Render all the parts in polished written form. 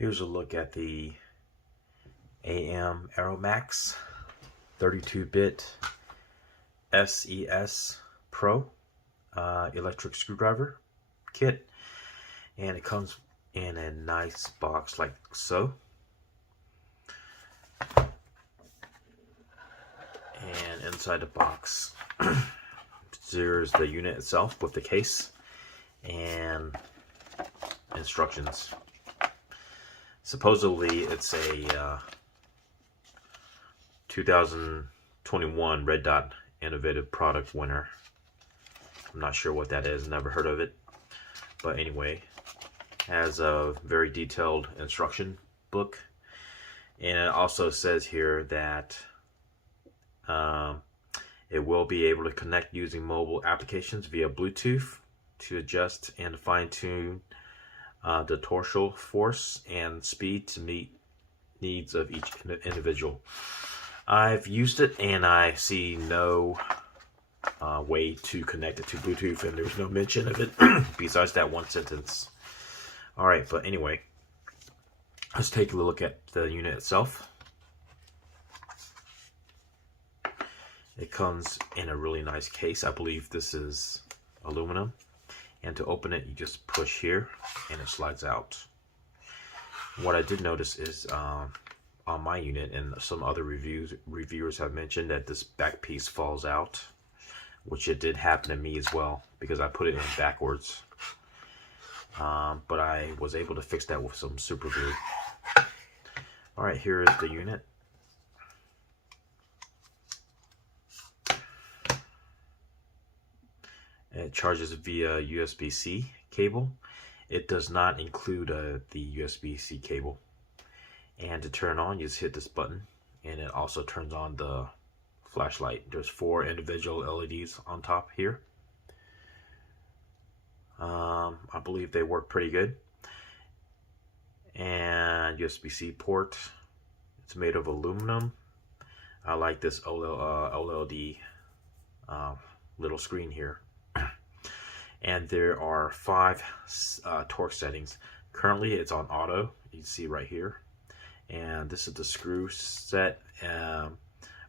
Here's a look at the ARROWMAX 32-bit SES Pro electric screwdriver kit, and it comes in a nice box like so. And inside the box there's the unit itself with the case and instructions. Supposedly it's a 2021 Red Dot Innovative Product winner. I'm not sure what that is, never heard of it. But anyway, has a very detailed instruction book. And it also says here that it will be able to connect using mobile applications via Bluetooth to adjust and fine-tune the torsional force and speed to meet needs of each individual. I've used it and I see no way to connect it to Bluetooth, and there's no mention of it besides that one sentence. Alright, but anyway, let's take a look at the unit itself. It comes in a really nice case. I believe this is aluminum. And to open it, you just push here and it slides out. What I did notice is on my unit, and some other reviewers have mentioned that this back piece falls out, which it did happen to me as well because I put it in backwards. But I was able to fix that with some super glue. Alright, here is the unit. It charges via Usbc cable. It does not include the Usbc cable. And to turn on, you just hit this button, and it also turns on the flashlight. There's 4 individual LEDs on top here. I believe they work pretty good. And USB-C port. It's made of aluminum. I like this OLED little screen here. And there are 5 torque settings. Currently it's on auto, you can see right here. And this is the screw set.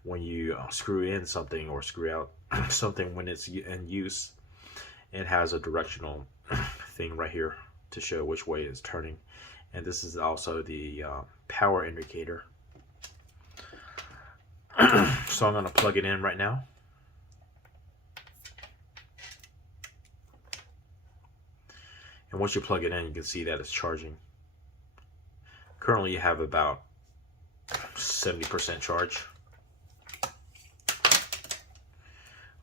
When you screw in something or screw out something when it's in use, it has a directional thing right here to show which way it's turning. And this is also the power indicator. So I'm going to plug it in right now. And once you plug it in, you can see that it's charging. Currently you have about 70% charge.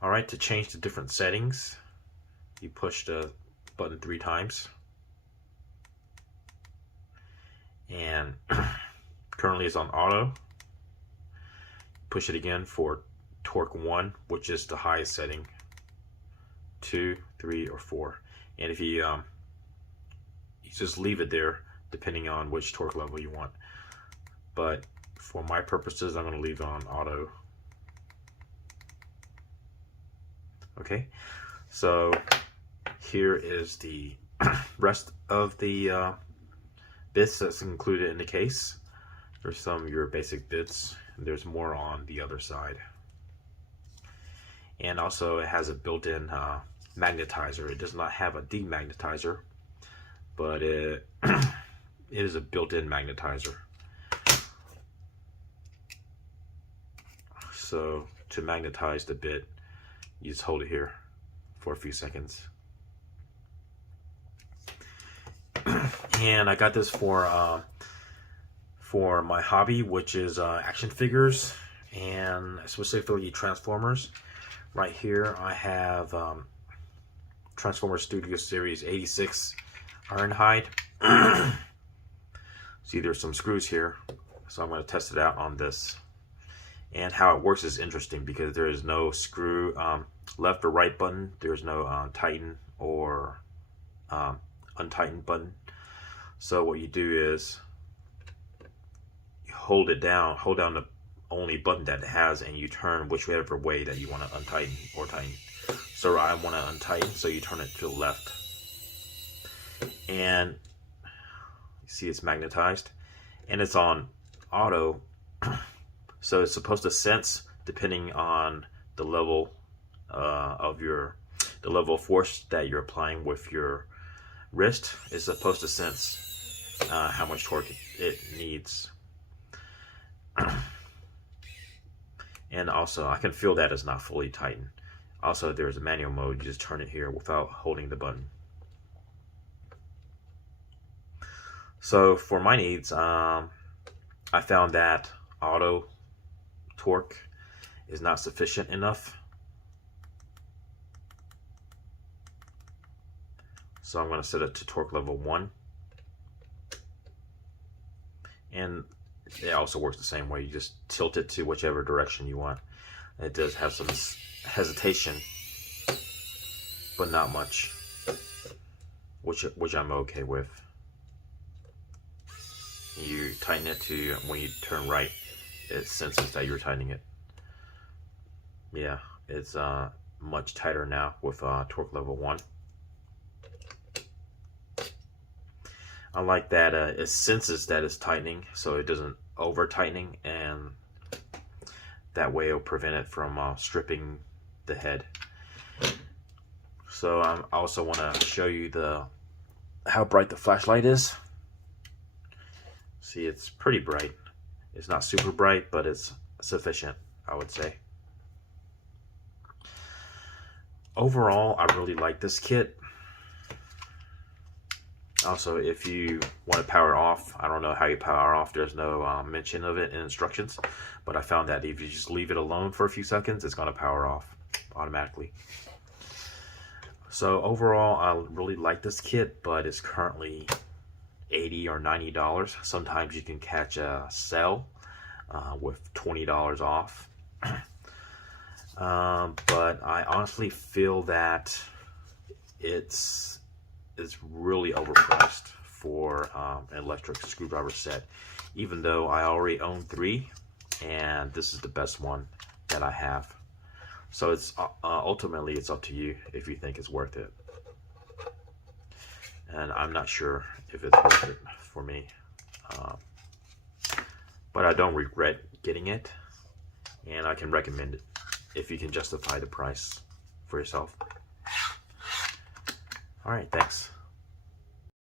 Alright, to change the different settings, you push the button 3 times. And currently it's on auto. Push it again for torque 1, which is the highest setting. 2, 3, or 4. And if you just leave it there depending on which torque level you want. But for my purposes, I'm going to leave it on auto. Okay, so here is the rest of the bits that's included in the case. There's some of your basic bits, and there's more on the other side. And also it has a built-in magnetizer. It does not have a demagnetizer, but it is a built-in magnetizer. So to magnetize the bit, you just hold it here for a few seconds. And I got this for my hobby, which is action figures, and specifically Transformers. Right here I have Transformers Studio Series 86 Ironhide. See, there's some screws here, so I'm going to test it out on this. And how it works is interesting because there is no screw left or right button. There's no tighten or untighten button. So what you do is you hold down the only button that it has, and you turn whichever way that you want to untighten or tighten. So I want to untighten, so you turn it to the left. And see it's magnetized, and it's on auto, so it's supposed to sense depending on the level the level of force that you're applying with your wrist. Is supposed to sense how much torque it needs. And also I can feel that it's not fully tightened. Also, there's a manual mode. You just turn it here without holding the button. So for my needs, I found that auto torque is not sufficient enough. So I'm going to set it to torque level 1. And it also works the same way. You just tilt it to whichever direction you want. It does have some hesitation, but not much, which I'm okay with. You tighten it to when you turn right, it senses that you're tightening it. Yeah, it's much tighter now with torque level 1. I like that it senses that it's tightening, so it doesn't over tightening, and that way it'll prevent it from stripping the head. So I also want to show you how bright the flashlight is. See, it's pretty bright. It's not super bright, but it's sufficient, I would say. Overall, I really like this kit. Also, if you want to power off, I don't know how you power off. There's no mention of it in instructions, but I found that if you just leave it alone for a few seconds, it's going to power off automatically. So overall, I really like this kit, but it's currently $80 or $90. Sometimes you can catch a sale with $20 off. But I honestly feel that it's really overpriced for an electric screwdriver set, even though I already own 3 and this is the best one that I have. So it's ultimately it's up to you if you think it's worth it, and I'm not sure if it's worth it for me, but I don't regret getting it, and I can recommend it if you can justify the price for yourself. All right, thanks.